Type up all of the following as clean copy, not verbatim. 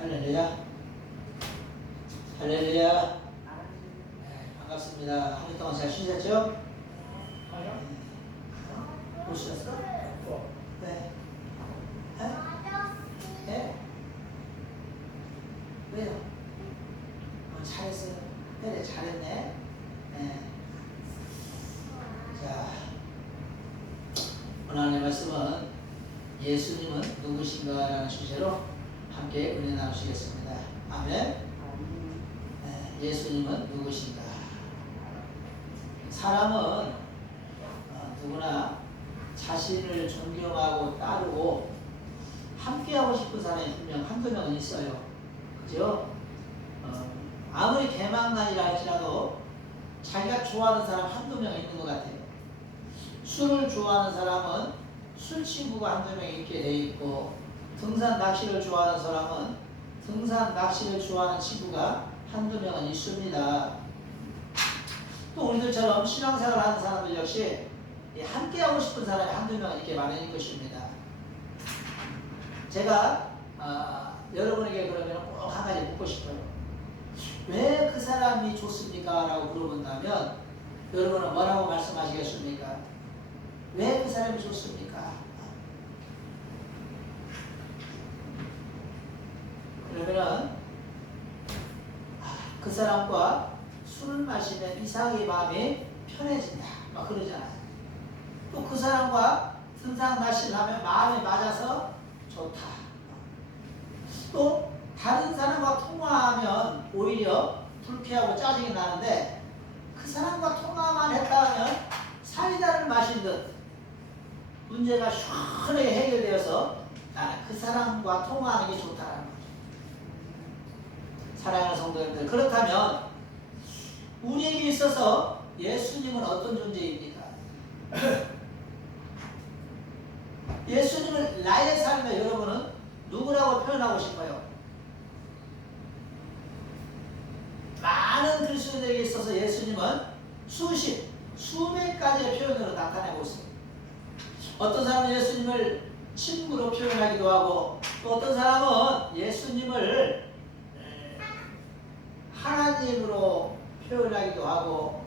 할렐루야. 할렐루야. 네, 반갑습니다. 한 주 동안 잘 쉬셨죠? 못 쉬었어? 네. 네? 왜요? 잘했어요. 그래, 잘했네. 네. 자, 말씀은 예수님은 누구신가라는 주제로 함께 은혜 나누시겠습니다. 아멘. 예수님은 누구신가? 사람은 누구나 자신을 존경하고 따르고 함께하고 싶은 사람이 분명 한두 명은 있어요. 그죠? 아무리 개망난이라 할지라도 자기가 좋아하는 사람 한두 명 있는 것 같아요. 술을 좋아하는 사람은 술 친구가 한두 명 있게 돼 있고, 등산 낚시를 좋아하는 사람은 등산 낚시를 좋아하는 친구가 한두 명은 있습니다. 또 우리들처럼 신앙생활을 하는 사람들 역시 함께하고 싶은 사람이 한두 명은 이렇게 마련인 것입니다. 제가 여러분에게 그러면 꼭 한 가지 묻고 싶어요. 왜 그 사람이 좋습니까? 라고 물어본다면 여러분은 뭐라고 말씀하시겠습니까? 왜 그 사람이 좋습니까? 그러면은 그 사람과 술을 마시면 이상하게 마음이 편해진다 막 그러잖아요. 또 그 사람과 등산 낚시를 하면 마음이 맞아서 좋다. 또 다른 사람과 통화하면 오히려 불쾌하고 짜증이 나는데 그 사람과 통화만 했다 하면 사이다를 마신 듯 문제가 시원하게 해결되어서 나는 그 사람과 통화하는 게 좋다라는 거죠. 사랑하는 성도님들, 그렇다면 우리에게 있어서 예수님은 어떤 존재입니까? 예수님을 나의 삶에 여러분은 누구라고 표현하고 싶어요? 많은 그리스도인에게 있어서 예수님은 수백 가지의 표현으로 나타내고 있습니다. 어떤 사람은 예수님을 친구로 표현하기도 하고, 또 어떤 사람은 예수님을 하나님으로 표현하기도 하고,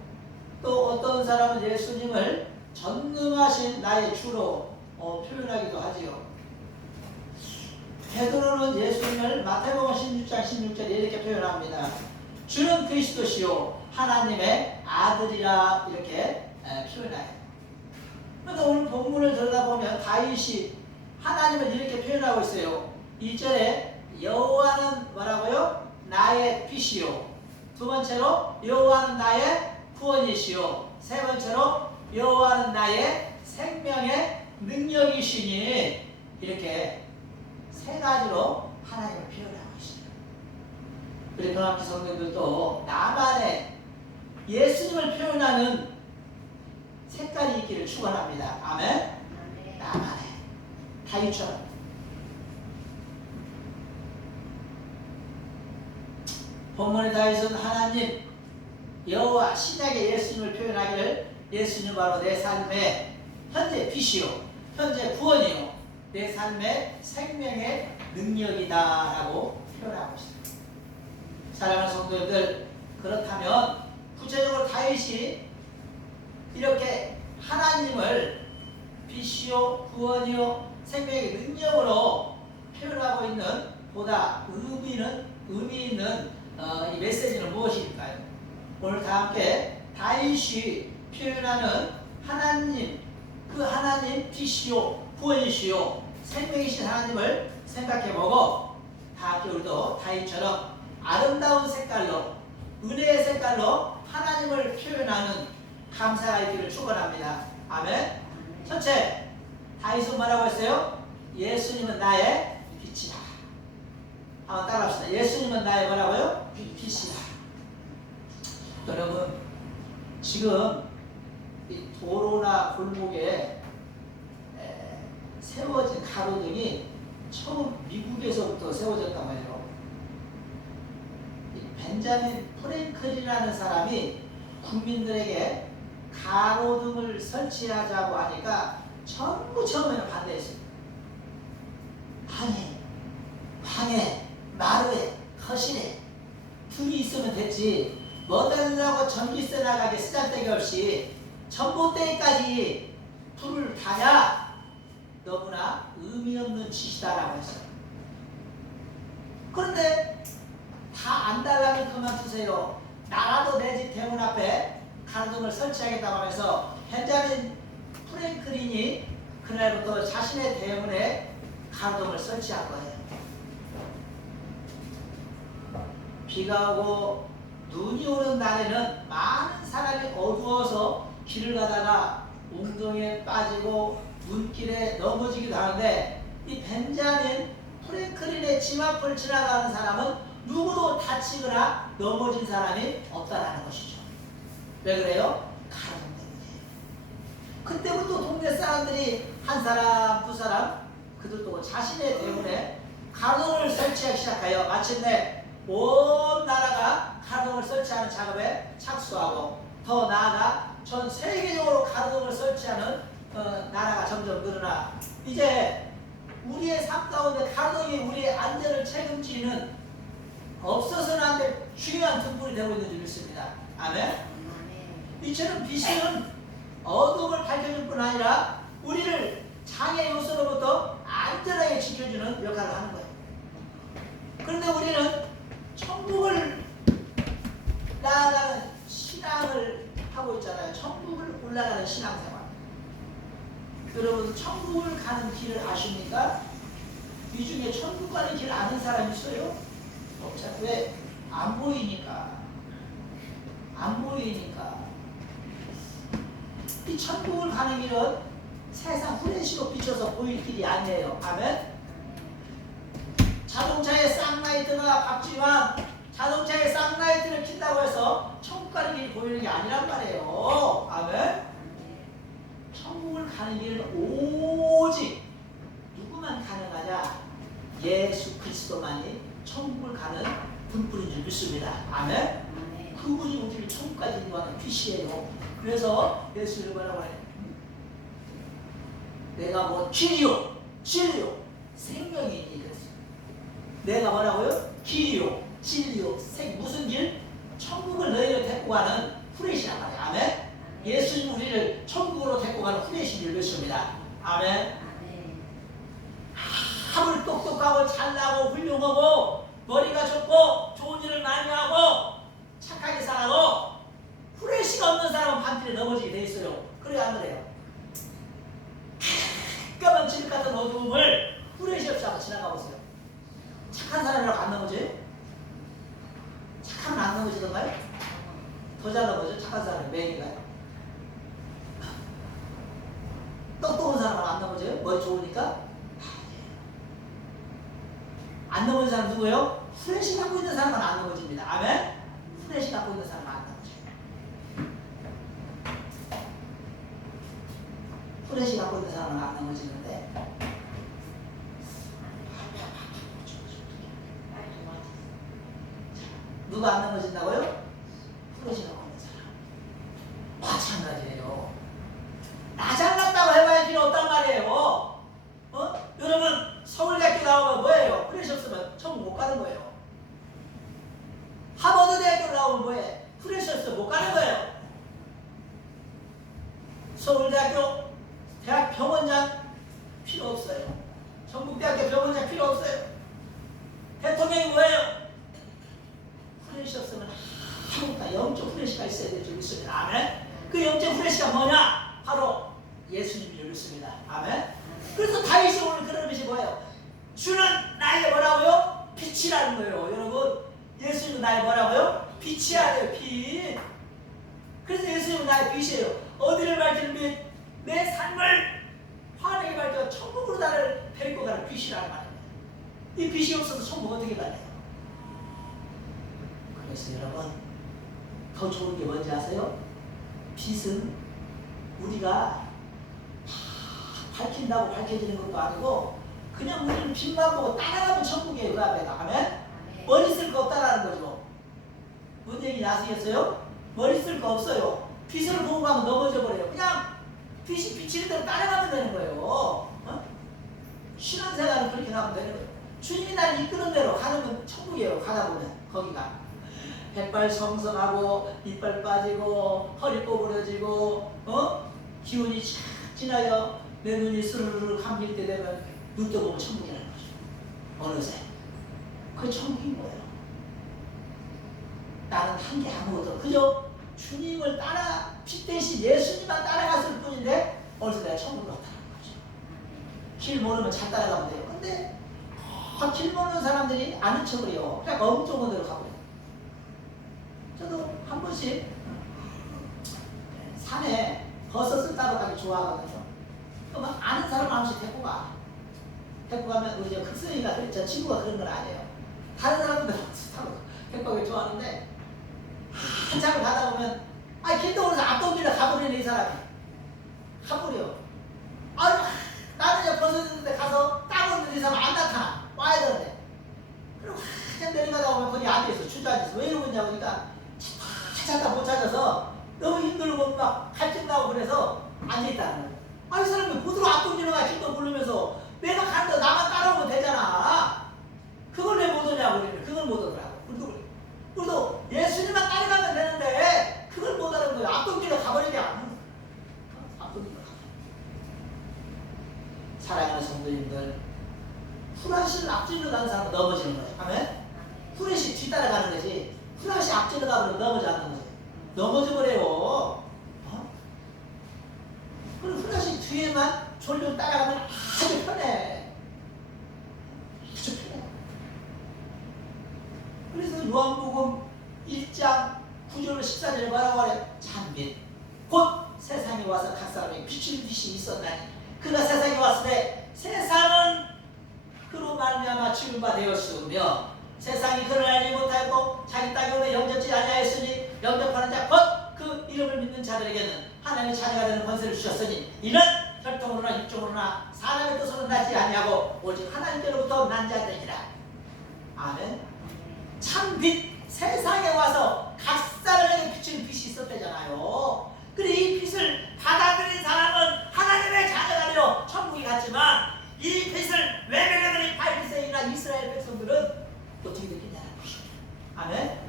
또 어떤 사람은 예수님을 전능하신 나의 주로 표현하기도 하지요. 베드로는 예수님을 마태복음 16장 16절에 이렇게 표현합니다. 주는 그리스도시요 하나님의 아들이라 이렇게 표현해요. 그런데 오늘 본문을 들여다보면 다윗이 하나님을 이렇게 표현하고 있어요. 1절에 여호와는 뭐라고요? 나의 빛이요. 두 번째로 여호와는 나의 구원이시요. 세 번째로 여호와는 나의 생명의 능력이시니, 이렇게 세 가지로 하나님을 표현하고 있습니다. 우리 변함기 성도들도 나만의 예수님을 표현하는 색깔이 있기를 축원합니다. 아멘. 나만의 다윗처럼. 본문의 다윗은 하나님 여호와 신약의 예수님을 표현하기를 예수님 바로 내 삶의 현재 빛이요 현재 구원이요 내 삶의 생명의 능력이다 라고 표현하고 있습니다. 사랑하는 성도들, 그렇다면 구체적으로 다윗이 이렇게 하나님을 빛이요 구원이요 생명의 능력으로 표현하고 있는 보다 의미 있는 이 메시지는 무엇일까요? 오늘 다 함께 다윗이 표현하는 하나님, 그 하나님 빛이요 구원이시요 생명이신 하나님을 생각해보고 다 함께 우리도 다윗처럼 아름다운 색깔로, 은혜의 색깔로 하나님을 표현하는 감사가 있기를 축원합니다. 아멘. 첫째, 다윗은 뭐라고 했어요? 예수님은 나의 빛이다. 한번 따라합시다. 예수님은 나의 뭐라고요? 빛이다. 여러분, 지금 이 도로나 골목에 세워진 가로등이 처음 미국에서부터 세워졌다고 해요. 벤자민 프랭클이라는 사람이 국민들에게 가로등을 설치하자고 하니까 전부 처음에는 반대했습니다. 방에, 마루에, 거실에 등이 있으면 됐지, 뭐 달라고 전기세 나가게 쓰잘데기 없이 전봇대까지 불을 다냐? 너무나 의미 없는 짓이다라고 했어요. 그런데 다 안 달라면 그만두세요. 나라도 내 집 대문 앞에 가로등을 설치하겠다고 하면서 벤자민 프랭클린이 그날부터 자신의 대문에 가로등을 설치한 거예요. 비가 오고 눈이 오는 날에는 많은 사람이 어두워서 길을 가다가 웅덩이에 빠지고 눈길에 넘어지기도 하는데, 이 벤자민 프랭클린의 집 앞을 지나가는 사람은 누구도 다치거나 넘어진 사람이 없다라는 것이죠. 왜 그래요? 가로등 때문에. 그때부터 동네 사람들이 한 사람 두 사람 그들도 자신의 대문에 가로등을 설치하기 시작하여 마침내 온 나라가 가로등을 설치하는 작업에 착수하고, 더 나아가 전 세계적으로 가로등을 설치하는 나라가 점점 늘어나 이제 우리의 삶 가운데 가로등이 우리의 안전을 책임지는 없어서는 안 될 중요한 등불이 되고 있는 줄 믿습니다. 아멘. 이처럼 빛은 어둠을 밝혀줄 뿐 아니라 우리를 장애 요소로부터 안전하게 지켜주는 역할을 하는 거예요. 그런데 우리는 천국을 나아가는 신앙을 하고 있잖아요. 천국을 올라가는 신앙생활. 여러분, 천국을 가는 길을 아십니까? 이 중에 천국 가는 길을 아는 사람이 있어요? 없잖아요. 왜? 안 보이니까. 안 보이니까. 이 천국을 가는 길은 세상 후레쉬로 비춰서 보일 길이 아니에요. 아멘? 자동차에 쌍라이트가 박지만 자동차에 쌍라이트를 킨다고 해서 천국 가는 길이 보이는 게 아니란 말이에요. 아멘? 천국을 가는 길은 오직 누구만 가능하냐? 예수 그리스도만이 천국을 가는 분뿐인 줄 믿습니다. 아멘? 그분이 우리를 천국까지 인도하는 빛이에요. 그래서 예수를 뭐라고 해요? 내가 뭐 길이요, 진리요, 생명이니 그랬어요. 내가 뭐라고요? 길이요, 진리요, 무슨 길? 천국을 너희를 데리고 가는 후레시란 말이에요. 아멘? 예수님 우리를 천국으로 데리고 가는 후레시인 줄 믿습니다. 아멘? 아무리 똑똑하고 잘나고 훌륭하고 머리가 좋고 좋은 일을 많이 하고 착하게 살아도 후레쉬가 없는 사람은 밤길에 넘어지게 돼 있어요. 그래요, 안 그래요? 까만 질 같은 어두움을 후레쉬 없이 한번 지나가 보세요. 착한 사람이라고 안 넘어져요? 착하면 안 넘어지던가요? 더 잘 넘어져? 착한 사람이 매일인가요? 똑똑한 사람은 안 넘어져요? 머리 좋으니까? 안 넘어진 사람 누구예요? 후레쉬 갖고 있는 사람은 안 넘어집니다. 아멘? 후레쉬 갖고 있는 사람은 안 넘어져요. 후레쉬 갖고 있는 사람은 안 넘어지는데, 누가 안 넘어진다고요? 후레쉬 갖고 있는 사람. 마찬가지예요. 나 잘났다고 해봐야 필요 없단 말이에요. 여러분, 서울대학교 나오면 뭐예요? 후레쉬 없으면 천국 못 가는 거예요. 하버드 대학교 나오면 뭐예요? 후레쉬 없으면 못 가는 거예요. 서울대학교 대학 병원장 필요 없어요. 전국대학교 병원장 필요 없어요. 대통령이 뭐예요? 후레쉬 없으면 하니까 영적 후레쉬가 있어야 될 줄 믿습니다. 아멘? 그 영적 후레쉬가 뭐냐? 바로 예수님을 믿습니다. 아멘? 그래서 다윗이 오늘 그런 것이 뭐예요? 주는 나의 뭐라고요? 빛이라는 거예요. 여러분, 예수님은 나의 뭐라고요? 빛이야 돼요. 빛. 그래서 예수님은 나의 빛이에요. 어디를 밝히는 빛? 내 삶을 환하게 밝혀 천국으로 나를 데리고 가는 빛이라는 말입니다. 이 빛이 없어서 천국 어떻게 가요? 그래서 여러분, 더 좋은 게 뭔지 아세요? 빛은 우리가 밝힌다고 밝혀지는 것도 아니고 그냥 우리는 빛만 보고 따라가면 천국이에요. 그 앞에가. 아멘? 머리 쓸 거 없다라는 거죠. 뭔 얘기 아시겠어요? 머리 쓸 거 없어요. 빛을 보고 가면 넘어져 버려요. 그냥 빛이 비치는 대로 따라가면 되는 거예요. 신앙생활은 그렇게 가면 되는 거예요. 주님이 날 이끄는 대로 가는 건 천국이에요. 가다 보면 거기가 백발성성하고 이빨 빠지고 허리 꼬부러지고 기운이 착 지나요. 내 눈이 스르르 감길 때 되면 눈 떠보면 천국이라는 거죠. 어느새 그 천국인 거예요. 나는 한 게 아무것도 그저 주님을 따라 빛 대신 예수님만 따라갔을 뿐인데 어느새 내가 천국으로 왔다는 거죠. 길 모르면 잘 따라가면 돼요. 근데 길 모르는 사람들이 아는 척을 해요. 그냥 엉뚱한 데로 가버려요. 저도 한 번씩 산에 버섯을 따러 가기 좋아하거든요. 그러면 아는 사람 한 번씩 데리고 가. 데리고 가면 우리 극성이가 저 친구가 그런 건 아니에요. 다른 사람들 타고 데리고 가기 좋아하는데 한참을 가다 보면 길도 모르면서 앞동 길로 가버리는 이 사람이 가버려. 나는 버섯인데 가서 따고 이 사람 안 나타나. 와야 되는데. 그리고 한참 내려가다 보면 거기 앉아있어. 주저앉아있어. 왜 이러고 있냐고 그러니까 찾다 못 찾아서 너무 힘들고 막 갈증 나고 그래서 앉아있다는 거예요. 이 사람이 보드로 앞동 길로 가 길도 모르면서 내가 간다 나만 따라오면 되잖아. 그걸 왜 못 오냐고 그러는 그걸 못 오더라고. 우리도 예수님만 따라가면 되는데 그걸 못 하는 거예요. 앞동길로 가버리게 안. 앞동길로 가. 사랑하는 성도님들, 후라시를 앞질러 가는 사람은 넘어지는 거예요. 아멘? 후라시 뒤따라가는 거지. 후라시 앞질러 가면 넘어지 않는 거지. 넘어져 버려요. 그리고 후라시 뒤에만 졸졸 따라가면 아주 편해. 아주 편해. 그래서 요한복음 1장 9절 14절에 뭐라고 하래? 참빛 곧 세상에 와서 각 사람에게 비추는 빛이 있었나니 그가 세상에 왔을 때 세상은 그로 말미암아 지은 바 되었으며 세상이 그를 알지 못하고 자기 땅에 오래 영접지 아니하였으니 영접하는 자 곧 그 이름을 믿는 자들에게는 하나님의 자녀가 되는 권세를 주셨으니 이는 혈통으로나 육종으로나 사람의 뜻으로 나지 아니하고 오직 하나님께로부터 난 자들이라. 아멘. 참빛 세상에 와서 각 사람에게 비추는 빛이 있었대잖아요. 그래 이 빛을 받아들인 사람은 하나님의 자녀가 되어 천국에 갔지만 이 빛을 외면하는 바리새인이나 이스라엘 백성들은 어떻게 됐겠냐는 것입니다. 아멘.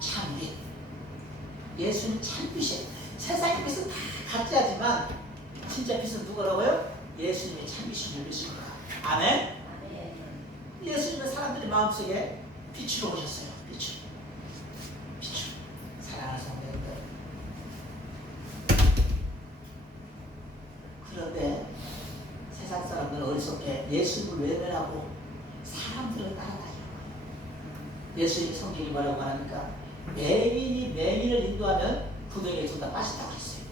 참빛 예수님 참빛이에요. 세상의 빛은 다 같지 하지만 진짜 빛은 누구라고요? 예수님의 참빛인 줄 믿습니다. 아멘. 예수님은 사람들의 마음속에 빛으로 오셨어요. 빛으로. 사랑하는 성도님들. 그런데 세상 사람들은 어리석게 예수님을 외면하고 사람들을 따라다니는 거예요. 예수님 성경이 뭐라고 하니까 맹인이 맹인을 인도하면 구덩이에 둘 다 빠진다고 했어요.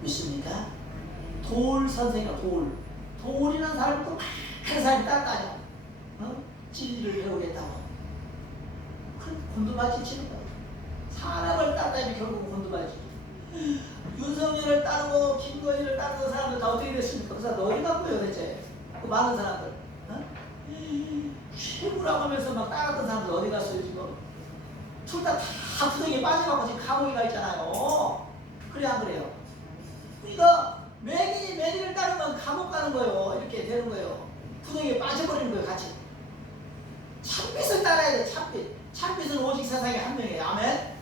믿습니까? 돌 선생이가 돌이라는 사람은 또 많은 사람이 따라다녀. 진리를 배우겠다고. 곤두박질 치는 거예요. 사람을 따르다니 결국 곤두박질. 윤석열을 따르고 김건희를 따르는 사람들 다 어떻게 됐습니까? 그 사람들 어디 갔고요 대체? 그 많은 사람들. 최고라고 하면서 막 따랐던 사람들 어디 갔어요 지금? 둘 다 구덩이에 빠져가고 지금 감옥에 가 있잖아요. 그래 안 그래요? 그러니까 맹인이 맹인을 따르면 감옥 가는 거예요. 이렇게 되는 거예요. 구덩이에 빠져버리는 거예요 같이. 참빛을 따라야 돼. 참빛은 오직 세상에 한 명이에요. 아멘.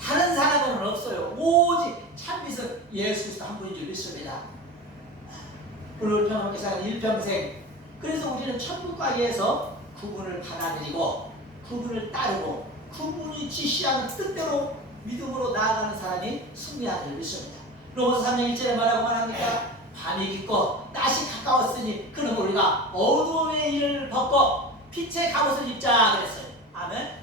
다른 사람은 없어요. 오직 참빛은 예수 그리스도 한 분인 줄 믿습니다. 오늘 평화교사는 일평생. 그래서 우리는 천국가게에서 그분을 받아들이고 그분을 따르고 그분이 지시하는 뜻대로 믿음으로 나아가는 사람이 승리하는 줄 믿습니다. 로마서 3장 1절에 뭐라고 말합니까? 밤이 깊고 낮이 가까웠으니 그는 우리가 어두움의 일을 벗고 빛의 갑옷을 입자 그랬어요. 아멘.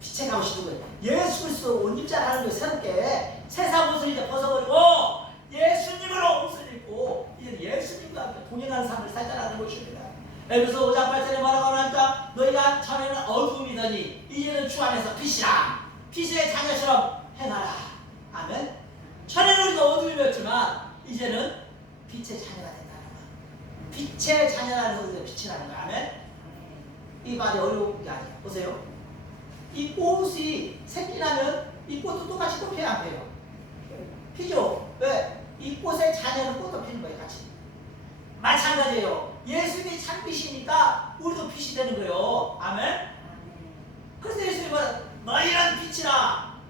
빛의 갑옷이 누구예요? 예수 그리스도 옷 입자라는 거예요. 새롭게 세상 옷을 이제 벗어버리고 예수님으로 옷을 입고 이제 예수님과 함께 동행하는 삶을 살자라는 것입니다. 에베소 5장 8절에 뭐라고 하니까 너희가 전에는 어둠이더니 이제는 주 안에서 빛이라 빛의 자녀처럼 행하라. 아멘. 전에는 우리가 어둠이었지만 이제는 빛의 자녀가 된다는 거야. 빛의 자녀라는 것은 빛이라는 거야. 아멘. 이 말이 어려운 게 아니에요. 보세요. 이 꽃이 새끼 나면 이 꽃도 똑같이 또 피어야 안 돼요. 피죠? 왜? 이 꽃의 자녀는 꽃도 피는 거예요. 같이. 마찬가지예요. 예수님이 참빛이니까 우리도 빛이 되는 거예요. 아멘? 그래서 예수님은 너희는 빛이라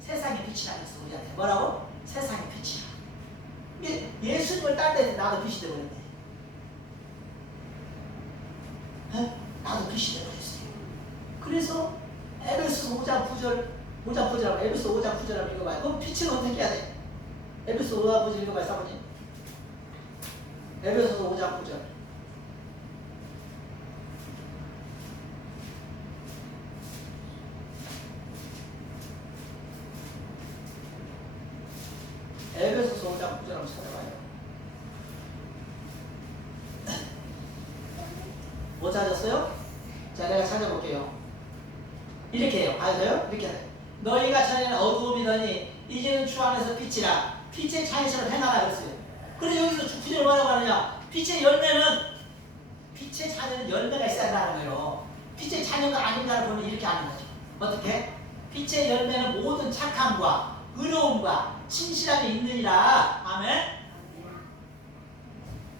세상의 빛이라 그랬어. 우리한테 뭐라고? 세상의 빛이라. 예수님을 따를 때 나도 빛이 되버렸네. 나도 빛이 되버렸어요. 그래서 에베소 5장 9절 에베소 5장 9절 읽어봐요. 그럼 빛은 어떻게 해야 돼? 에베소 5장 9절 읽어봐요. 사모님. 에베소서 5장 9절. 에베소서 5장 9절 한번 찾아봐요. 못 찾았어요? 자, 내가 찾아볼게요. 이렇게 해요. 봐요? 이렇게 해요. 너희가 전에는 어두움이더니 이제는 주 안에서 빛이라. 빛의 차이처럼 행하라 그랬어요. 그래서 여기서 구절 뭐라고 하느냐? 빛의 자녀는 열매가 있어야 한다는 거예요. 빛의 자녀가 아닌가를 보면 이렇게 아는 거죠. 어떻게? 빛의 열매는 모든 착함과 의로움과 진실함이 있느니라. 아멘.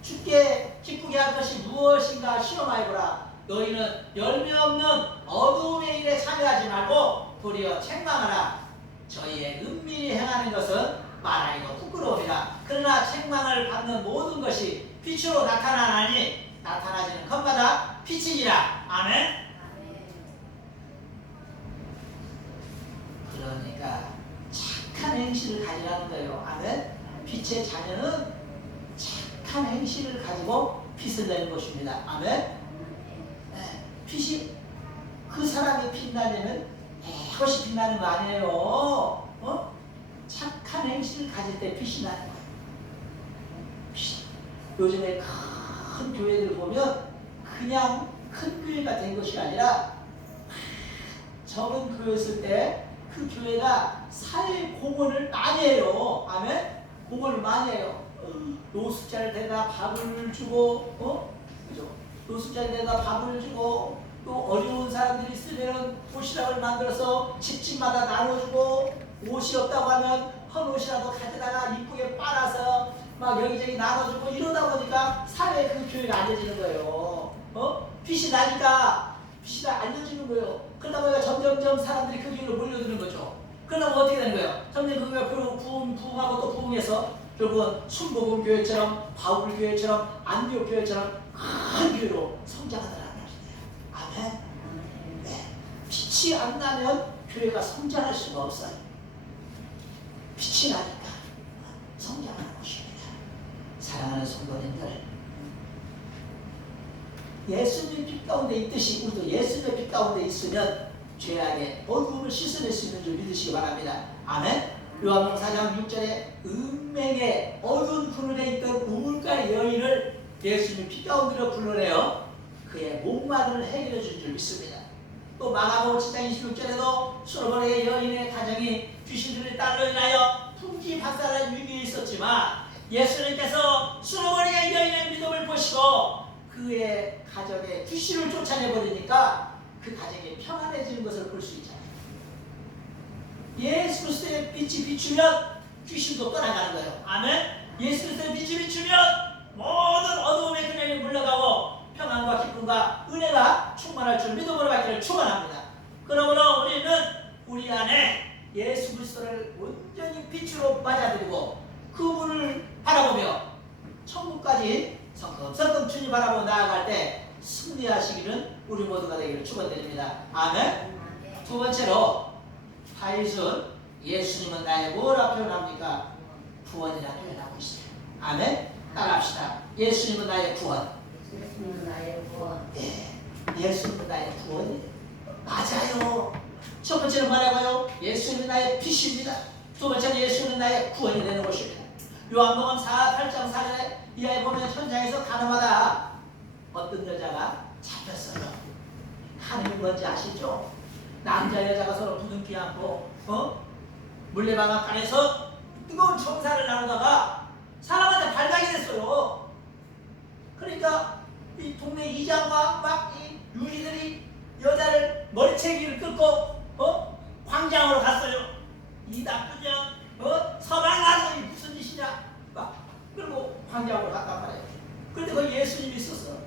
주께 기쁘게 할 것이 무엇인가 시험하여보라. 너희는 열매 없는 어두움의 일에 참여하지 말고 도리어 책망하라. 저희의 은밀히 행하는 것은 말하기도 부끄러움이라. 그러나 책망을 받는 모든 것이 빛으로 나타나나니 나타나지는 것마다 빛이니라. 아멘. 그러니까 착한 행실을 가지라는 거예요. 아멘. 빛의 자녀는 착한 행실을 가지고 빛을 내는 것입니다. 아멘. 네, 빛이 그 사람이 빛나려면 그것이 빛나는 거 아니에요. 착한 행실을 가질 때 빛이 나는 거예요. 빛. 요즘에 큰 교회들 보면 그냥 큰 교회가 된 것이 아니라 적은 교회였을 때 그 교회가 사회 공헌을 많이 해요. 아멘. 공헌을 많이 해요. 노숙자를 데려다 밥을 주고, 그죠? 노숙자를 데려다 밥을 주고, 또 어려운 사람들이 있으면 도시락을 만들어서 집집마다 나눠주고, 옷이 없다고 하면 헌 옷이라도 가져다가 이쁘게 빨아서 막 여기저기 나눠주고 이러다 보니까 사회에 그 교회가 알려지는 거예요. 빛이 나니까 빛이 알려지는 거예요. 그러다 보니까 점점점 사람들이 그 교회로 몰려드는 거죠. 그러다 보면 어떻게 되는 거예요? 점점 그 교회가 부흥하고 또 부흥해서 결국은 순복음 교회처럼 바울 교회처럼 안디옥 교회처럼 큰 교회로 성장하더라는 것이에요. 아멘. 네. 빛이 안 나면 교회가 성장할 수가 없어요. 빛이 나니까 성장하는 것입니다. 사랑하는 성도님들, 예수님의 빛 가운데 있듯이 우리도 예수님의 빛 가운데 있으면 죄악의 어두움을 씻어낼 수 있는 줄 믿으시기 바랍니다. 아멘. 요한복음 4장 6절에 은맹의 어두운 그늘에 있던 우물가의 여인을 예수님의 빛 가운데로 불러내어 그의 목마름을 해결해 준 줄 믿습니다. 또 마가복음 7장 26절에도 솔로몬의 여인의 가정이 귀신들을 따르려 인하여 풍기박살난 위기에 있었지만 예수님께서 솔로몬의 여인의 믿음을 보시고 그의 가정에 귀신을 쫓아내버리니까 그 가정이 평안해지는 것을 볼 수 있잖아요. 예수 그리스도의 빛이 비추면 귀신도 떠나가는 거예요. 아멘. 예수 그리스도의 빛이 비추면 모든 어두움의 그늘이 물러가고 평안과 기쁨과 은혜가 충만할 줄 믿음으로 받기를 축원합니다. 그러므로 우리는 우리 안에 예수 그리스도를 온전히 빛으로 맞아들이고 그분을 바라보며 천국까지 성큼성큼 주님 바라보고 나아갈 때 승리하시기는 우리 모두가 되기를 축원드립니다. 아멘. 두 번째로 화이순, 예수님은 나의 뭐라 표현합니까? 구원이라 표현하고 있어요. 아멘. 따라합시다. 예수님은 나의 구원. 예수님은 나의 구원. 네, 예수님은 나의 구원이에요. 맞아요. 첫 번째는 뭐라고요? 예수님은 나의 빛입니다. 두 번째는 예수님은 나의 구원이 되는 것입니다. 요한복음 8장 4절에 이하에 보면 현장에서 가늠하다 어떤 여자가 잡혔어요. 가늠이 뭔지 아시죠? 남자 여자가 서로 부둥키 안고 물레방앗간에서 뜨거운 청사를 나누다가 사람한테 발각이 됐어요. 그러니까 이 동네 이장과 막 이 유리들이 여자를 머리채기를 끊고 광장으로 갔어요. 이 나쁜 년 서방 가서 이 무슨 짓이냐 막 그리고 광장으로 갔단 말이에요. 그런데 거기 예수님이 있었어.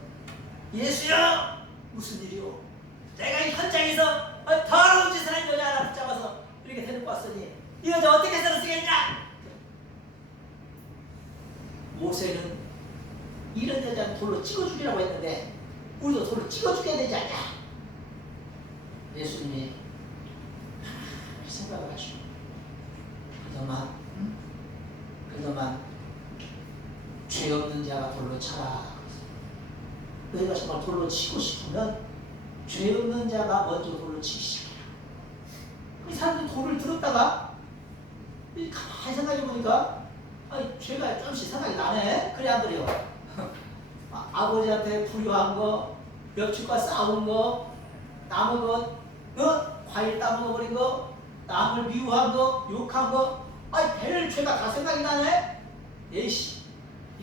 예수여 무슨 일이요? 내가 이 현장에서 더러운 짓을 한 여자 하나 붙잡아서 이렇게 데리고 왔으니 이 여자 어떻게 해서 쓰겠냐? 모세는 이런 여자는 돌로 찍어 죽이라고 했는데 우리도 돌로 찍어 죽여야 되지 않냐? 예수님이 생각을 하시고 그동안 죄 없는 자가 돌로 쳐라. 너희가 정말 돌로 치고 싶으면 죄 없는 자가 먼저 돌로 치기 시작해라. 이 사람들이 돌을 들었다가 가만히 생각해보니까 죄가 조금씩 생각이 나네. 그래 안 그래요? 아버지한테 불효한 거, 옆집과 싸운 거, 남은 것, 과일 따먹어버린 거, 남을 미워한 거, 욕한 거, 별 죄가 다 생각이 나네? 에이씨,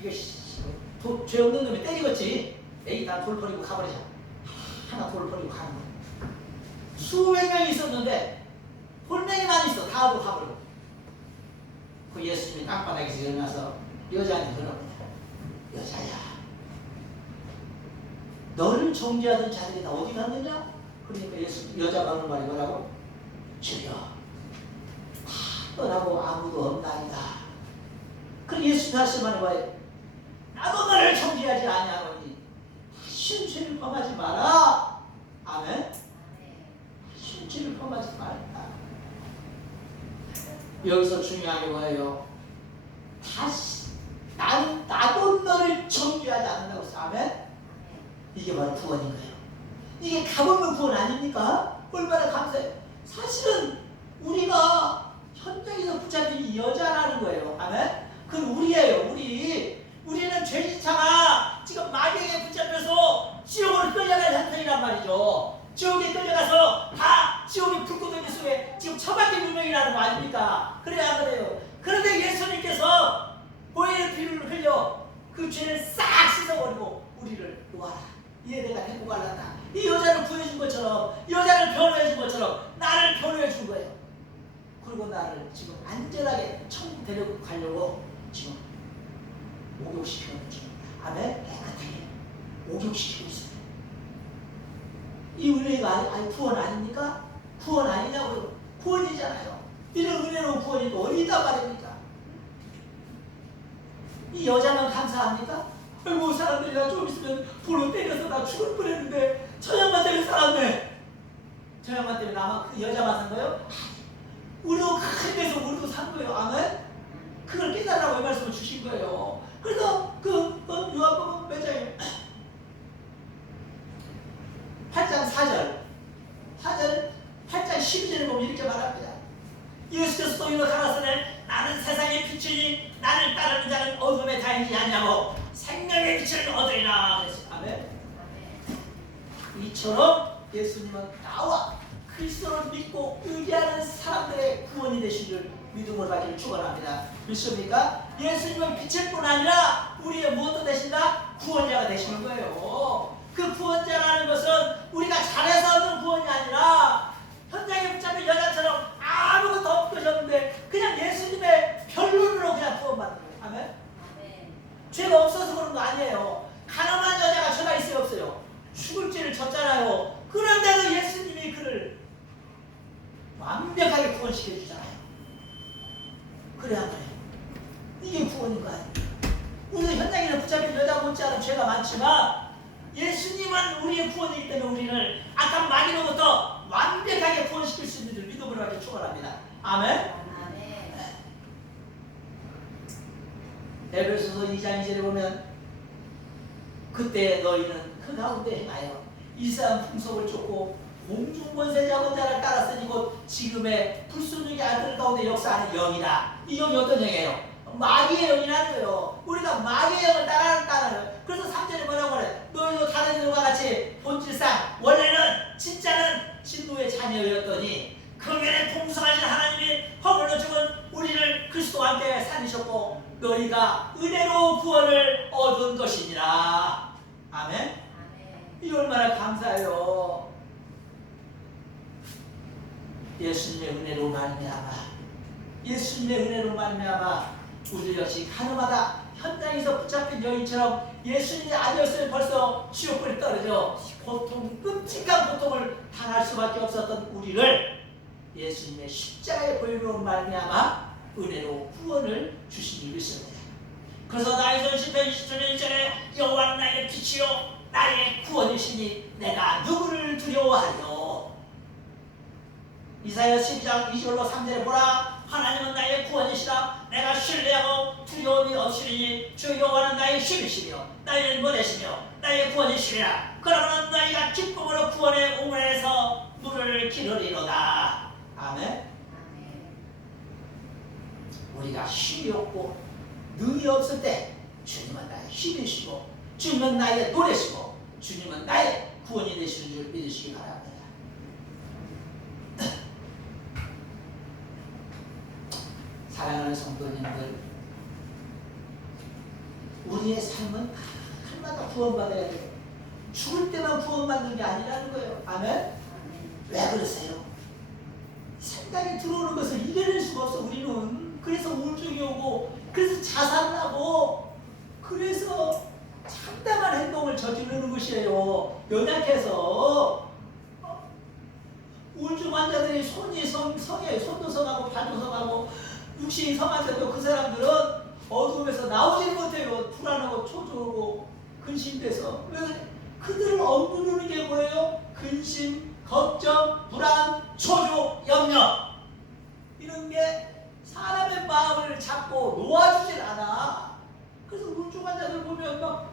이거 죄 없는 놈이 때리겠지. 에이, 나 돌 버리고 가버리자. 하나 돌 버리고 가는 거. 수백 명이 있었는데, 돌멩이만 있어. 다 하고 가버리고. 그 예수님이 땅바닥에서 일어나서 여자한테 그럽니다. 여자야, 너를 정죄하던 자들이 다 어디 갔느냐? 그러니까 여자가 하는 말이 뭐라고? 주여, 다 떠나고 아무도 없나이다. 그럼 예수님 다시 말해 봐요. 나도 너를 정죄하지 아니하노니 신죄를 범하지 마라. 아멘. 신죄를 범하지 말라. 여기서 중요한 게 뭐예요? 다시 나도 너를 정죄하지 않는다고 했어요. 아멘. 이게 바로 구원인 거예요. 이게 가보면 구원 아닙니까? 얼마나 감사해요. 사실은 우리가 현장에서 붙잡힌 이 여자라는 거예요. 아멘. 그건 우리예요. 우리는 죄짓다가 지금 마귀에게 붙잡혀서 지옥으로 끌려갈 형편이란 말이죠. 지옥에 끌려가서 다 지옥의 불꽃덩이 속에 지금 처박힌 운명이라는 거 아닙니까? 그래야 안 그래요. 그런데 예수님께서 보혈의 피를 흘려 그 죄를 싹 씻어버리고 우리를 놓아라. 이에 내가 데리고 갈란다. 이 여자를 구해준 것처럼, 이 여자를 변호해준 것처럼 나를 변호해준 거예요. 그리고 나를 지금 안전하게 천국 데리고 가려고 지금 목욕시키는 거죠. 아멘. 깨끗하게 목욕시키고 있어요. 이 은혜가 구원 아닙니까? 구원 아니냐고요? 구원이잖아요. 이런 은혜로 구원이 어디다 말입니까? 이 여자만 감사합니까? 아이고, 사람들이 나 좀 있으면 돌로 때려서 나 죽을 뻔했는데 저 양반 때문에 살았네. 저 양반 때문에 나만 그 여자만 산 거예요? 우리도 큰 데서 우리도 산 거예요. 아멘? 그걸 깨달으라고 이 말씀을 주신 거예요. 그래서 요한복음 몇 장이에요? 8장 8장 12절에 보면 이렇게 말합니다. 예수께서 또 이로 가라사대 나는 세상의 빛이니 나를 따르는 자는 어둠에 다니지 않냐고 생명의 빛을 얻으리라. 아멘. 이처럼 예수님은 나와 그리스도를 믿고 의지하는 사람들의 구원이 되시길 믿음으로 받기를 축원합니다. 믿습니까? 예수님은 빛일 뿐 아니라 우리의 무엇도 되신다? 구원자가 되시는 거예요. 그 구원자라는 것은 우리가 잘해서 얻는 구원이 아니라 현장에 붙잡힌 여자처럼 아무것도 없으셨는데 그냥 예수님의 별론으로 그냥 구원받는 거예요. 아멘? 죄가 없어서 그런 거 아니에요. 가난한 여자가 죄가 있어요, 없어요? 죽을 죄를 졌잖아요. 그런데도 예수님이 그를 완벽하게 구원시켜 주잖아요. 그래야 그래요. 이게 구원인 거 아니에요. 우리도 현장에는 붙잡힌 여자 못지않은 죄가 많지만 예수님은 우리의 구원이기 때문에 우리를 악한 마귀로부터 완벽하게 구원시킬 수 있는 줄 믿음으로 하게 축원합니다. 아멘. 에베소서 2장 2절에 보면 그때 너희는 그 가운데 행하여 이스라엘 풍속을 쫓고 공중권세 잡은 자를 따랐으니 곧 지금의 불순종의 아들 가운데 역사하는 영이다. 이 영이 어떤 영이에요? 마귀의 영이라는 거예요. 우리가 마귀의 영을 따라하는 거예요. 그래서 3절에 뭐라고 그래? 너희도 다른 이들과 같이 본질상 원래는 진짜는 진노의 자녀였더니 그에는 풍성하신 하나님이 허물로 죽은 우리를 그리스도와 함께 살리셨고 너희가 은혜로 구원을 얻은 것이니라. 아멘. 이 얼마나 감사해요. 예수님의 은혜로 말미암아 예수님의 은혜로 말미암아 우리 역시 가늠하다 현장에서 붙잡힌 여인처럼 예수님의 아들였으면 벌써 지옥불에 떨어져 끔찍한 고통을 당할 수밖에 없었던 우리를 예수님의 십자가의 보혈로 말미암아 은혜로 구원을 주신 일이 있습니다. 그래서 나의 시편 20편 1절에 여호와는 나의 빛이요 나의 구원이시니 내가 누구를 두려워하려. 이사야 12장 2절로 3절에 보라 하나님은 나의 구원이시라 내가 신뢰하고 두려움이 없으리 주시니 주 여호와는 나의 힘이시며 나의 모내시며 나의 구원이시리라. 그러면 너희가 기쁨으로 구원의 우물에서 물을 기르리로다. 아멘. 우리가 힘이 없고 능이 없을 때 주님은 나의 힘이시고 주님은 나의 노래시고 주님은 나의 구원이 되시는 줄 믿으시기 바랍니다. 사랑하는 성도님들, 우리의 삶은 날마다 구원받아야 돼요. 죽을 때만 구원받는 게 아니라는 거예요. 아멘? 왜 그러세요? 생각이 들어오는 것을 이겨낼 수가 없어. 우리는 그래서 우울증이 오고, 그래서 자살하고, 그래서 참담한 행동을 저지르는 것이에요. 연약해서 우울증 환자들이 손이 성해요. 손도 성하고 발도 성하고 육신이 성한데도 그 사람들은 어둠에서 나오지 못해요. 불안하고 초조하고 근심돼서. 그래서 그들을 억누르는 게 뭐예요? 근심, 걱정, 불안, 초조, 염려. 이런 게 사람의 마음을 잡고 놓아주질 않아. 그래서 우울증 환자들 보면 막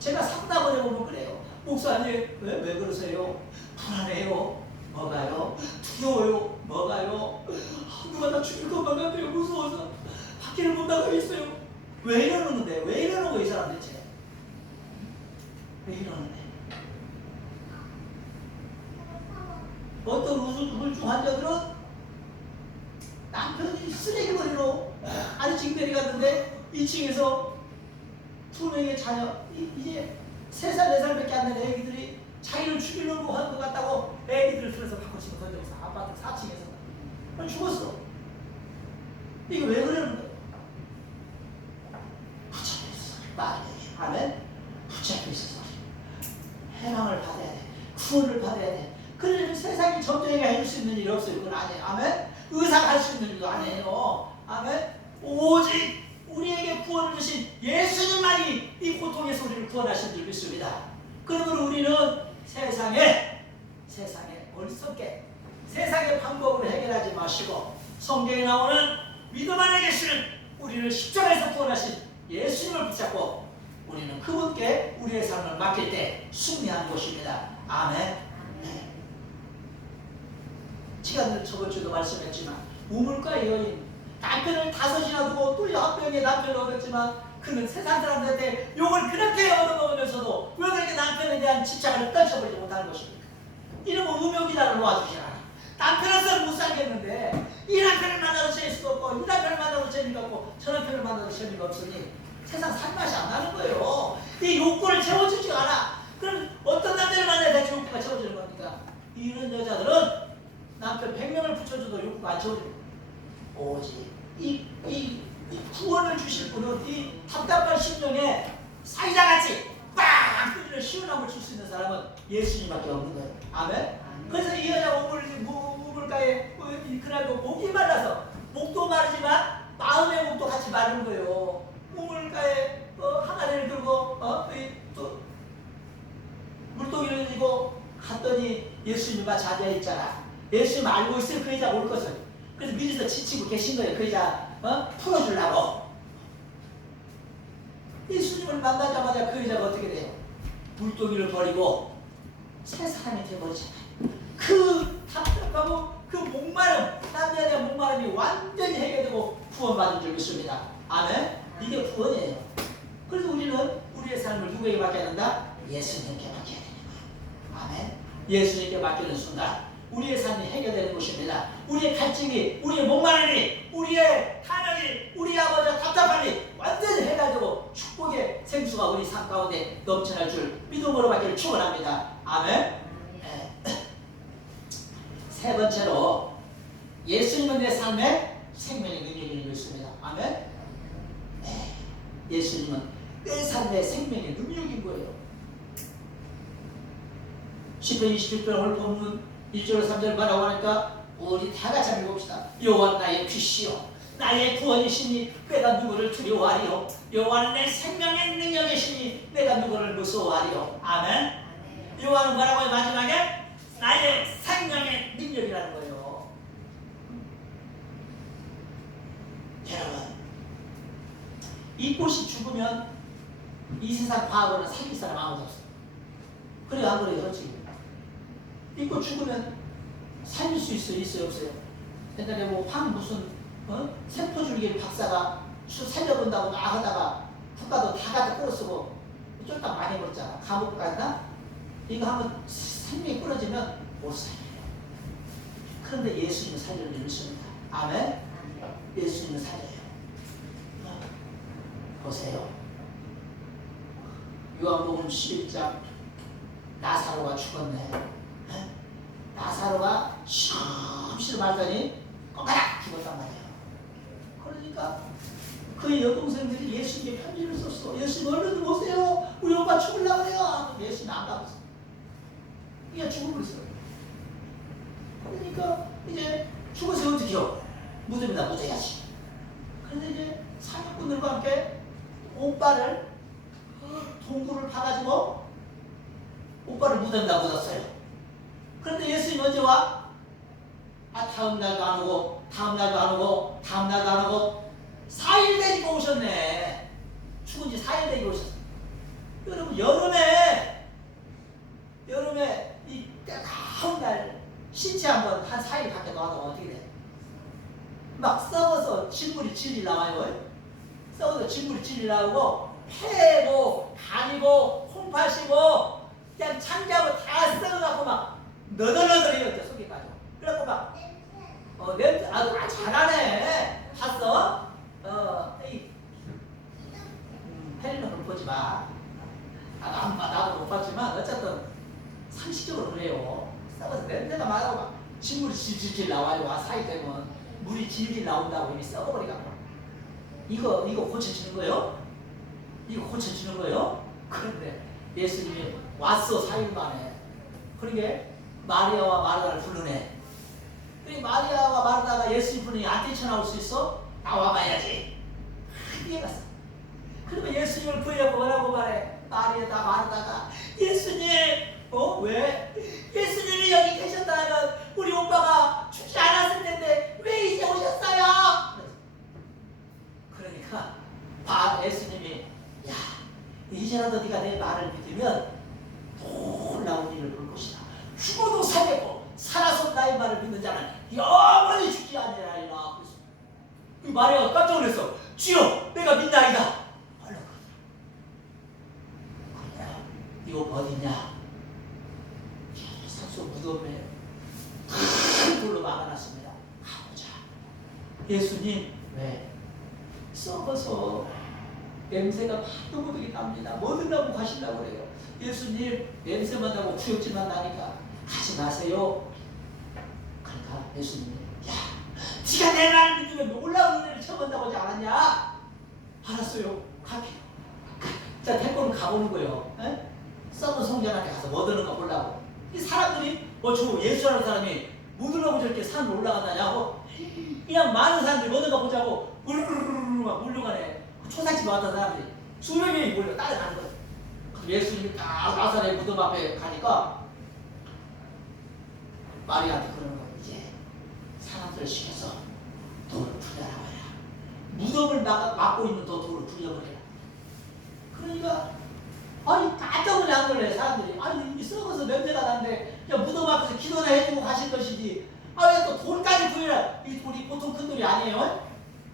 제가 상담을 해보면 그래요. 목사님 왜 그러세요? 불안해요. 뭐가요? 두려워요. 뭐가요? 누가 나 죽일 것만 같아요. 무서워서 밖에를 못 나가겠어요. 왜 이러는데? 왜 이러는 거야 이 사람 대체? 왜 이러는데? 어떤 우울증 환자들은 남편이 쓰레기버리로 아니 징대리 갔는데 2층에서 2명의 자녀 이제 3살 4살밖에 안 되는 애기들이 자기를 죽이려고 하는 것 같다고 애기들을 들어서 바꿔 치고 던져서 아파트 4층에서 죽었어. 이게 왜 그러는 거야? 붙잡혀 있어. 말해. 아멘? 붙잡혀 있어서 해방을 받아야 돼. 구원을 받아야 돼. 그러려면 세상이 점쟁이가 해줄 수 있는 일이 없어요. 그건 아니에요. 아멘? 의사가 할 수 있는 일도 아니에요. 아멘? 오직 우리에게 구원을 주신 예수님만이 이 고통에서 우리를 구원하신 줄 믿습니다. 그러므로 우리는 세상의 어리석게 세상의 방법으로 해결하지 마시고 성경에 나오는 믿음 안에 계시는 우리를 십자가에서 구원하신 예수님을 붙잡고 우리는 그분께 우리의 삶을 맡길 때 승리하는 것입니다. 아멘. 네. 시간을 저번 주도 말씀했지만 우물가의 여인 남편을 5이나 두고 또 9명의 남편을 얻었지만 그는 세상 사람들한테 욕을 그렇게 얻어먹으면서도 왜 그렇게 남편에 대한 집착을 떨쳐버리지 못하는 것입니까? 이러면 음욕이라를 놓아주시라. 남편으로서는 못 살겠는데 이 남편을 만나도 재미가 없고 이 남편을 만나도 재미가 없고 저 남편을 만나도 재미가 없으니 세상 살맛이 안 나는 거예요. 이 욕구를 채워주지 않아. 그럼 어떤 남자를 만나야 대체 욕구가 채워지는 겁니까? 이런 여자들은 남편 100명을 붙여줘도 욕구가 안 채워집니다. 오직 이 구원을 주실 분은 이 답답한 심령에 사이다같이 빵 끓이는 시원함을 줄 수 있는 사람은 예수님밖에 없는 거예요. 아멘? 그래서 이 여자가 우물가에 그날도 목이 말라서 목도 마르지만 마음의 목도 같이 마른 거예요. 우물가에 항아리를 들고 또 물동이를 들고 갔더니 예수님 마치 앉아있잖아. 예수님 알고 있어요. 그 여자 올 것을. 그래서 미리서 지치고 계신 거예요. 그 여자 풀어주려고. 예수님을 만나자마자 그 여자가 어떻게 돼요? 물동이를 버리고 새 사람이 되어버리잖아요. 그 답답하고 그 목마름, 남자에 대한 목마름이 완전히 해결되고 구원받은 줄 믿습니다. 아멘? 이게 구원이에요. 그래서 우리는 우리의 삶을 누구에게 맡겨야 한다? 예수님께 맡겨야 됩니다. 아멘? 예수님께 맡기는 순간 우리의 삶이 해결되는 것입니다. 우리의 갈증이, 우리의 목마름이, 우리의 탄핵이, 우리 아버지의 답답함이 완전히 해결되고 축복의 생수가 우리 삶 가운데 넘쳐날 줄 믿음으로 받기를 축원합니다. 아멘. 세 번째로 예수님은 내 삶의 생명의 능력을 있습니다. 아멘. 예수님은 내 삶의 생명의 능력인 거예요. 시편 27편 오늘 본문 1절 3절 말하고 하니까 우리 다 같이 한번 봅시다. 여호와 나의 귀시여 나의 구원이시니 내가 누구를 두려워하리요. 여호와는 내 생명의 능력이시니 내가 누구를 무서워하리요. 아멘. 여호와는 뭐라고요? 마지막에 나의 생명의 능력이라는 거예요. 여러분 이 꽃이 죽으면 이 세상 과거는 살릴 사람 아무도 없어. 그래 안 그래요? 솔직히 이 꽃 죽으면 살릴 수 있어요? 없어요? 옛날에 뭐 무슨 세포줄기 박사가 살려본다고 막 하다가 국가도 다 갖다 끌어쓰고 쫄딱 많이 버렸잖아. 감옥 갔나? 이거 한번 생명이 끊어지면 못 살려요. 그런데 예수님은 살리는 줄 믿습니다. 아멘? 예수님은 살려요. 보세요. 요한복음 11장 나사로가 죽었네. 나사로가 쉬엄쉬엄 말더니 꽁가락 죽었단 말이에요. 그러니까 그의 여동생들이 예수님께 편지를 썼어. 예수님 얼른 오세요. 우리 오빠 죽으려고 그래요. 예수님 안 가고 있어. 그냥 죽어버렸어. 그러니까 이제 죽어서 어떻게 해요? 무덤에다 묻어야지. 그런데 이제 사역꾼들과 함께 오빠를 동굴을 파가지고 오빠를 무덤에다 묻었어요. 그런데 예수님 언제 와? 다음 날도 안 오고 다음 날도 안 오고 다음 날도 안 오고 4일 되니까 오셨네. 죽은 지 4일 되니까 오셨어. 여러분 여름에 이 따가운 날 신체 한번 한 4일 밖에 놔두면 어떻게 돼? 막 썩어서 진물이 질질 나와요. 썩어서 진물이 질질 나오고 폐고 간이고 콩팥이고 그냥 창자고 다 썩어갖고 막 너덜너덜해요. 속에까지. 그래갖고 막 냄새 아주 잘하네. 봤어? 헬리는 보지 마. 나도 못 봤지만 어쨌든 상식적으로 그래요. 썩어서 냄새가 많아고 막 진물이 질질 나와요. 사이 되면 물이 질질 나온다고 이미 썩어버리갖고 이거 고쳐지는 거예요? 이거 고쳐지는 거예요? 그런데 예수님이 왔어 4일 만에. 그러게 마리아와 마르다를 부르네. 그러니 마리아와 마르다가 예수님 부르니 안 뛰쳐나올 수 있어? 나와봐야지. 뛰어갔어. 그러면 예수님을 구해갖고 뭐라고 말해? 마리아다 마르다가 예수님 왜? 예수님이 여기 계셨다면 우리 오빠가 죽지 않았을 텐데 왜 이제 오셨어요? 그러니까 예수님이 야 이제라도 네가 내 말을 믿으면 놀라운 일을 볼 것이다. 죽어도 살겠고 살아서 나의 말을 믿는 자는 영원히 죽지 아니하리라. 이 마리아가 깜짝 놀랐어. 주여 내가 믿나이다. 얼른 그래 이 오빠 어디냐? 산소 무덤에 큰 돌로 막아놨습니다. 가보자. 예수님 왜? 썩어서 냄새가 바득바득이 납니다. 뭐 드려고 가신다고 그래요. 예수님 냄새만 나고 구역질만 나니까 가지 마세요. 그러니까 예수님이 야 네가 내 말을 믿으면 놀라운 은혜를 처음한다고 하지 않았냐? 알았어요. 갈게요. 자 태권을 가보는 거예요. 에? 썩은 성전한테 가서 뭐 드는가 보려고. 이 사람들이 저 예수라는 사람이 뭐 드려고 저렇게 산을 올라간다냐고 그냥 많은 사람들이 뭐 드는가 보자고 우르르르르 막 몰려가네. 초상집 왔던 사람들이 수백 명이 몰려 따라가는 거예요. 예수님이 딱 나사렛 무덤 앞에 가니까 마리아한테 그러는 거예요. 이제 사람들을 시켜서 돌을 풀려라고 해라. 무덤을 막고 있는 돌을 풀려버려라. 그러니까 깜짝 놀란 걸래 사람들이. 이미 썩어서 냄새가 나는데 그냥 무덤 앞에서 기도나 해주고 가실 것이지 왜 또 돌까지 풀려라. 이 돌이 보통 큰 돌이 아니에요.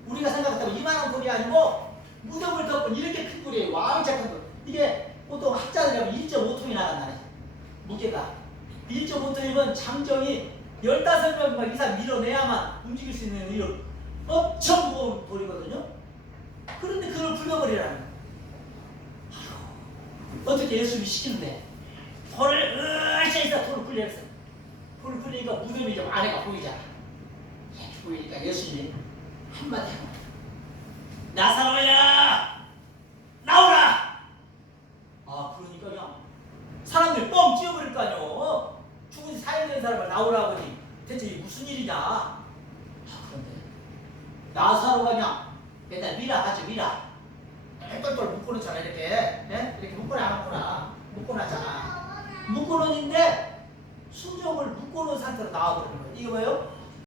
우리가 생각했다면 이만한 돌이 아니고 무덤을 덮은 이렇게 큰 돌이에요. 왕창 큰 돌. 이게 보통 학자들이 하면 1.5톤이 나간다네. 무게가 1.5톤이면 장정이 15명 이상 밀어내야만 움직일 수 있는 이런 엄청 무거운 돌이거든요. 그런데 그걸 풀려버리라는 거예요. 어떻게 예수님이 시키는데 돌을 으쌰 돌을 풀려했어. 돌을 풀리니까 무덤이 좀 안에가 보이잖아. 보이니까 예수님이 한마디 하고 나사로야 나오라. 그러니까 그냥 사람들이 뻥 찌어버릴 거 아니오. 죽은 지 4일 된 사람을 나오라고 하니 대체 이게 무슨 일이냐. 그런데 나사로가 그냥 맨날 미라 하죠. 미라 똘똘 묶어놓잖아. 이렇게 묶어놔. 묶어놨잖아. 묶어놓는데 수족을 묶어놓은 상태로 나와버리는 거예요. 이게 뭐예요?